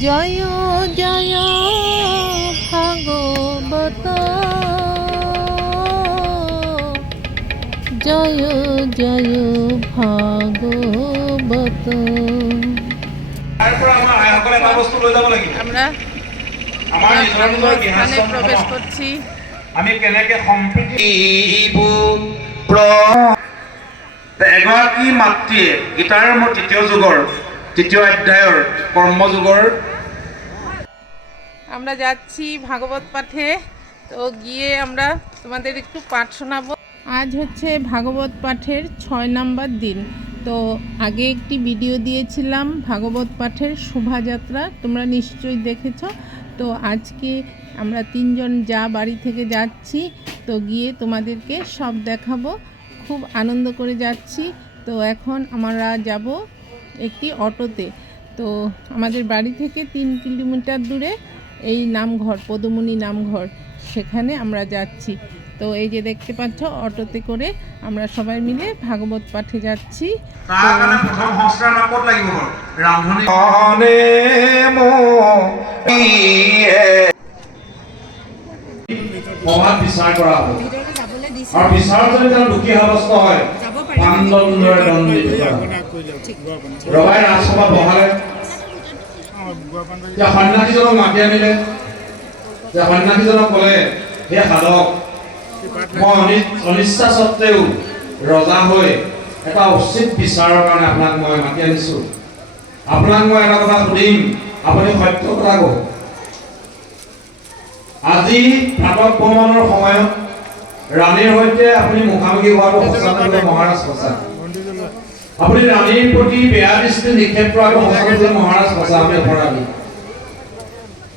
জয় জয় ভাগবত। জয় জয় ভাগবত। তাৰ পৰা আমাৰ আইসকলে এটা বস্তু লৈ যাব লাগিব আমরা প্রবেশ করছি। আমি কেনেকে সম্প্ৰীতি এগৰাকী মাতৃয়ে গীতাৰ মোৰ তৃতীয় যুগৰ তৃতীয় অধ্যায়ৰ কৰ্মযুগৰ আমরা যাচ্ছি ভাগবত পাঠে। তো গিয়ে আমরা তোমাদের একটু পাঠ শোনাবো। আজ হচ্ছে ভাগবত পাঠের ছয় নাম্বার দিন। তো আগে একটি ভিডিও দিয়েছিলাম ভাগবত পাঠের শোভাযাত্রা। তোমরা নিশ্চয়ই দেখেছ। তো আজকে আমরা তিনজন যা বাড়ি থেকে যাচ্ছি, তো গিয়ে তোমাদেরকে সব দেখাবো। খুব আনন্দ করে যাচ্ছি। তো এখন আমরা যাব একটি অটোতে। তো আমাদের বাড়ি থেকে তিন কিলোমিটার দূরে এই নামঘর পদমণি নামঘর সেখানে আমরা যাচ্ছি। তো এই যে দেখতে পাচ্ছ অটোতে করে আমরা সবাই মিলে ভাগবত পাঠে যাচ্ছি। বিচাৰ কৰা হ'ব আৰু বিচাৰত যদি তেওঁ দুখী সাব্যস্ত হয়। পাণ্ডন্দৰে দণ্ডিত অনিচ্ছা সত্ত্বেও ৰজা হৈ এটা উচিত বিচাৰৰ কাৰণে আপোনাক মই মাতি আনিছোঁ। আপোনাক মই এটা কথা সুধিম, আপুনি সত্য কথা কওক। আজি প্ৰাতঃ ভ্ৰমণৰ সময়ত ৰাণীৰ সৈতে আপুনি মুখামুখি হোৱাটো সঁচাকৈ মহাৰাজ সঁচা। আপুনি ৰাণীৰ প্ৰতি বেয়া দৃষ্টি নিক্ষেপ কৰাটো সঁচাকৈ মহাৰাজ সঁচা আমি অপৰাধী।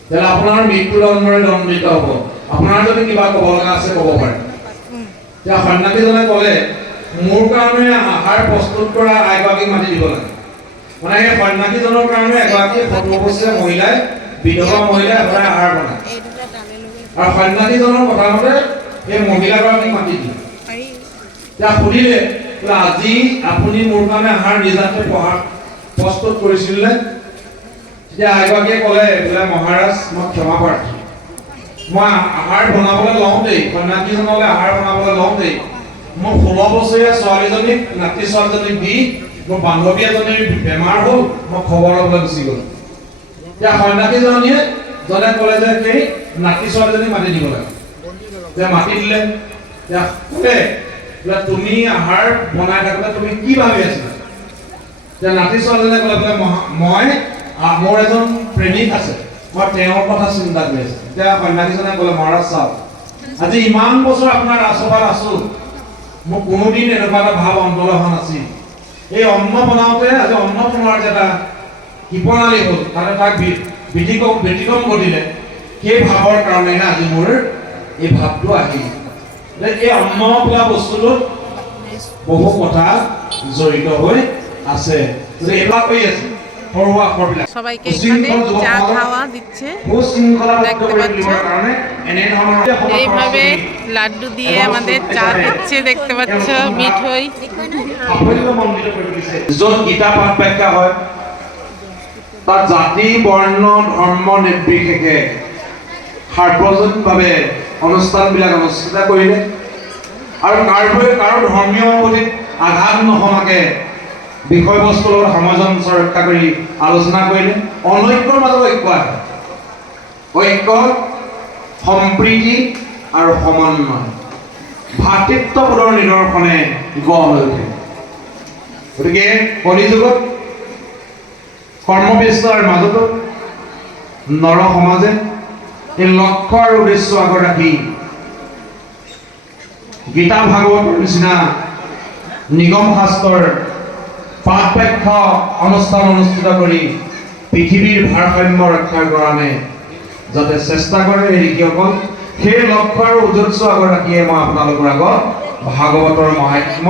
তেতিয়াহ'লে আপোনাৰ মৃত্যুদণ্ডৰে দণ্ডিত হ'ব। আপোনাৰ যদি কিবা ক'ব লগা আছে ক'ব পাৰে। এতিয়া সন্যাসীজনে ক'লে, মোৰ কাৰণে আহাৰ প্ৰস্তুত কৰা আইগৰাকীক মাতি দিব লাগে। মানে সেই সন্যাসীজনৰ কাৰণে এগৰাকী সতবছৰীয়া মহিলাই, বিধৱা মহিলাই সদায় আহাৰ বনায়। আৰু সন্যাসীজনৰ কথা মতে সেই মহিলাগৰাকীক মাতি দিয়ে এতিয়া সুধিলে বোলে আজি আপুনি মোৰ কাৰণে আহাৰ নিজাতে পঢ়া প্ৰস্তুত কৰিছিল। নে তেতিয়া আইগৰাকীয়ে ক'লে বোলে মহাৰাজ মই ক্ষমা প্ৰাৰ্থী মই আহাৰ বনাবলৈ লওঁতেই সন্যাসীজনলৈ আহাৰ বনাবলৈ লওঁতেই মোৰ ষোল্ল বছৰীয়া ছোৱালীজনীক নাতি ছোৱালীজনীক দি মোৰ বান্ধৱী এজনীৰ বেমাৰ হ'ল মই খবৰ ল'বলৈ গুচি গ'লো। এতিয়া সন্যাসীজনীয়ে জনে ক'লে যে সেই নাতি ছোৱালীজনীক মাতি দিব লাগে। যে মাতি দিলে এতিয়া বোলে তুমি আহাৰ বনাই থাকোঁতে তুমি কি ভাবি আছিলা? যে নাতি ছোৱালীজনীয়ে ক'লে বোলে মই মোৰ এজন প্ৰেমিক আছে। মই তেওঁৰ কথা চিন্তা কৰি আছো। এতিয়া সন্যাসীজনে ক'লে মহাৰাজ চাওক, আজি ইমান বছৰ আপোনাৰ ৰাজসভাত আছো। মোৰ কোনোদিন এনেকুৱা এটা ভাৱ অন্তৰত অহা নাছিল। এই অন্ন বনাওঁতে, আজি অন্ন বনোৱাৰ যে এটা কৃপণালী হ'ল, তাতে তাক বি- ব্যতিক্ৰম ব্যতিক্ৰম ঘটিলে সেই ভাৱৰ কাৰণেহে আজি মোৰ এই ভাৱটো আহিল যে এই অন্ন বোলা বস্তুটোত বহু কথা জড়িত হৈ আছে। এইবিলাক কৰি আছে। সবাইকে এখানে চা খাওয়া দিচ্ছে। দেখতে পাচ্ছ? এইভাবে লাড্ডু দিয়ে আমাদের চা দিচ্ছে দেখতে পাচ্ছ মিঠই য'ত গীতা পাঠ ব্যাখ্যা হয় তাত জাতি বৰ্ণ ধৰ্ম নিৰ্বিশেষে সাৰ্বজনীনভাৱে অনুষ্ঠানবিলাক অনুষ্ঠিত কৰিলে। আৰু কাৰোবাৰে কাৰো ধৰ্মীয় অনুভূতিত আঘাত নসমাকে বিষয়বস্তুৰ লগত সামঞ্জস্য ৰক্ষা কৰি আলোচনা কৰিলে। অনৈক্যৰ মাজত ঐক্য আহে। ঐক্য সম্প্ৰীতি আৰু সমন্বয়। ভাতৃত্ববোধৰ নিদৰ্শনে গঢ় লৈ উঠে। গতিকে কলিযুগত কৰ্মব্যস্তৰ মাজতো নৰ সমাজে এই লক্ষ্য আৰু উদ্দেশ্য আগত ৰাখি গীতা ভাগৱতৰ নিচিনা নিগম শাস্ত্ৰৰ বাক্য অনুষ্ঠান অনুষ্ঠিত কৰি পৃথিৱীৰ ভাৰসাম্য ৰক্ষাৰ কাৰণে যাতে চেষ্টা কৰে এই ঋষিসকল সেই লক্ষ্য আৰু উদ্দেশ্য আগত ৰাখিয়ে মই আপোনালোকৰ আগত ভাগৱতৰ মহাত্ম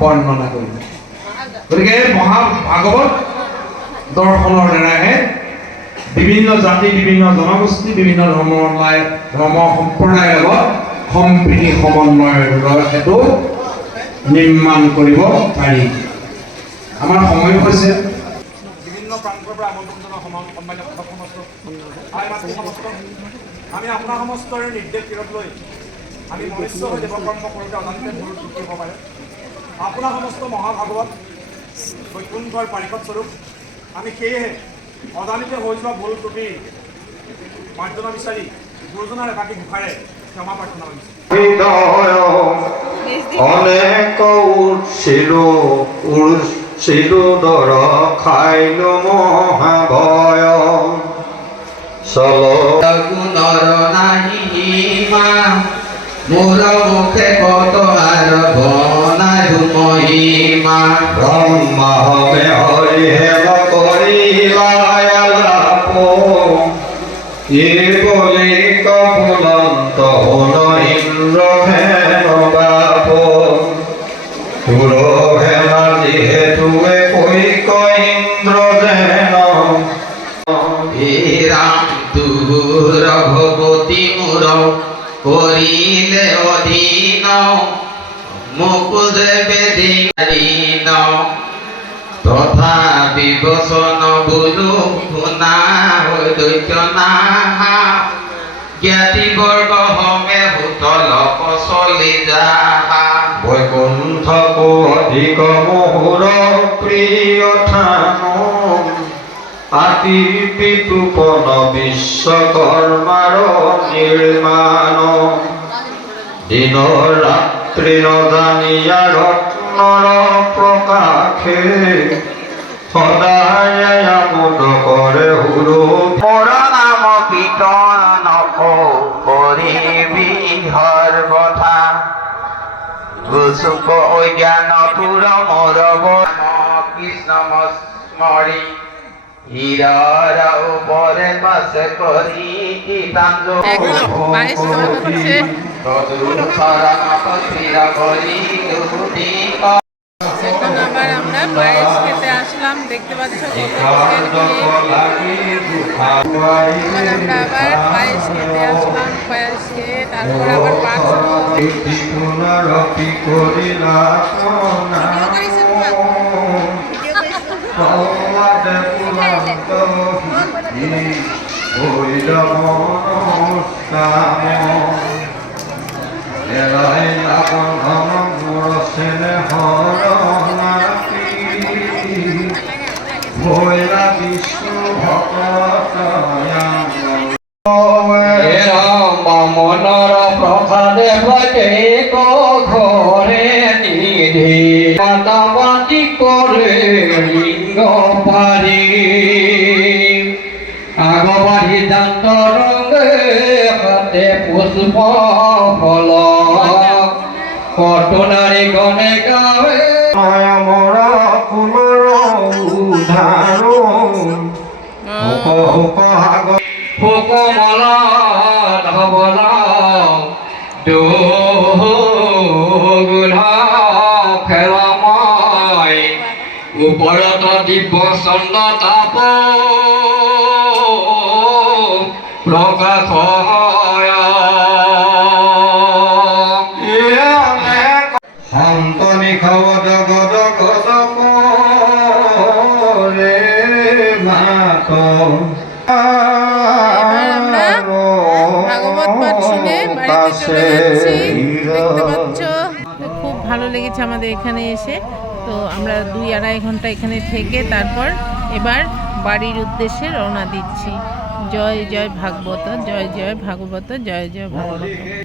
বৰ্ণনা কৰিম। গতিকে মহা ভাগৱত দৰ্শনৰ দ্বাৰাহে বিভিন্ন জাতি বিভিন্ন জনগোষ্ঠী বিভিন্ন ধৰ্মৰ লাই ধৰ্ম সম্প্ৰদায়ৰ লগত সম্প্ৰীতি সমন্বয়ৰ সেতু নিৰ্মাণ কৰিব পাৰি। আমাৰ সময় হৈছে। বিভিন্ন প্ৰান্তৰ পৰা আমন্ত্ৰণ জনোৱা সমস্ত আমি আপোনাৰ নিৰ্দেশ বিৰোধ লৈ আমি মনুষ্য হৈ দেৱকৰ্ম কৰোঁতে হ'ব পাৰে। আপোনাৰ সমস্ত মহাভাগৱত বৈকুণ্ঠৰ পাৰিষদ স্বৰূপ আমি সেয়েহে ভুল ত্ৰুটিৰ মাৰ্জনা বিচাৰি গুৰুজনাৰ একাকী মুখাৰে ক্ষমা প্ৰাৰ্থনা কৰিছোঁ হৃদয় অনেক উঠিলো উঠিলো দৰ খাইলো মহাভয়। চল গুণৰ নাহি সীমা মোৰ মুখে কত আর বনাই মহিমা ব্ৰহ্মাৱে হৰিহেল কৰিলাপ এই বুলি কবুলন্ত হল ইন্দ্ৰ হেন বাপ। তোৰ হেলা যিহেতুৱে কৈ কয় ইন্দ্ৰ যেন। রাম তুর ভগবতী মূর করিলে অধীন মুকুদ বেদীন তথা বিবসন বুলু শুনা দৈত্য নাহা জ্ঞাতি বৰ্গ হমে ভূতল পচলি যাহা বৈকুণ্ঠকো অধিক মোহৰ প্ৰিয় থান। আতি পিতুপন বিশ্বকৰ্মাৰ নিৰ্মাণ। দিন ৰাত্ৰি নজানিয়া ৰত্নৰ প্ৰকাশে সদায় আমোদ কৰে সুৰো মোৰ নাম কীৰ্তন কৰিবি সৰ্বথা গুচুক জ্ঞান পুৰ মোৰ কৃষ্ণ স্মৰি এখন আবার আমরা পায়েস খেতে আসলাম দেখতে পাচ্ছ আমরা আবার পায়েস খেতে আসলাম পায়েস খেয়ে তারপর আবার পাঁচ মনস্কাম এলাই বন্ধন মোর সেনে হরণাতি হইলা বিষ্ণু ভকত মনৰ প্ৰসাদে প্ৰত্যেক ঘৰে নিধি। মাতামাতি কৰে লিংগ পাৰি দান্ত ৰঙে হাতে পুষ্প ফল। কটনাৰী গণে গাৱে মোৰ ফুলৰ উধাৰো হুক হুক সাগৰ সুকমল ধবল দুগুণ খেলময় ওপৰত দিব্য চন্দ্ৰ বাড়িতে চলে যাচ্ছি। দেখতে পাচ্ছ তো খুব ভালো লেগেছে আমাদের এখানে এসে। তো আমরা দুই আড়াই ঘণ্টা এখানে থেকে তারপর এবার বাড়ির উদ্দেশ্যে রওনা দিচ্ছি। জয় জয় ভাগবত জয় জয় ভাগবত জয় জয় ভাগবত।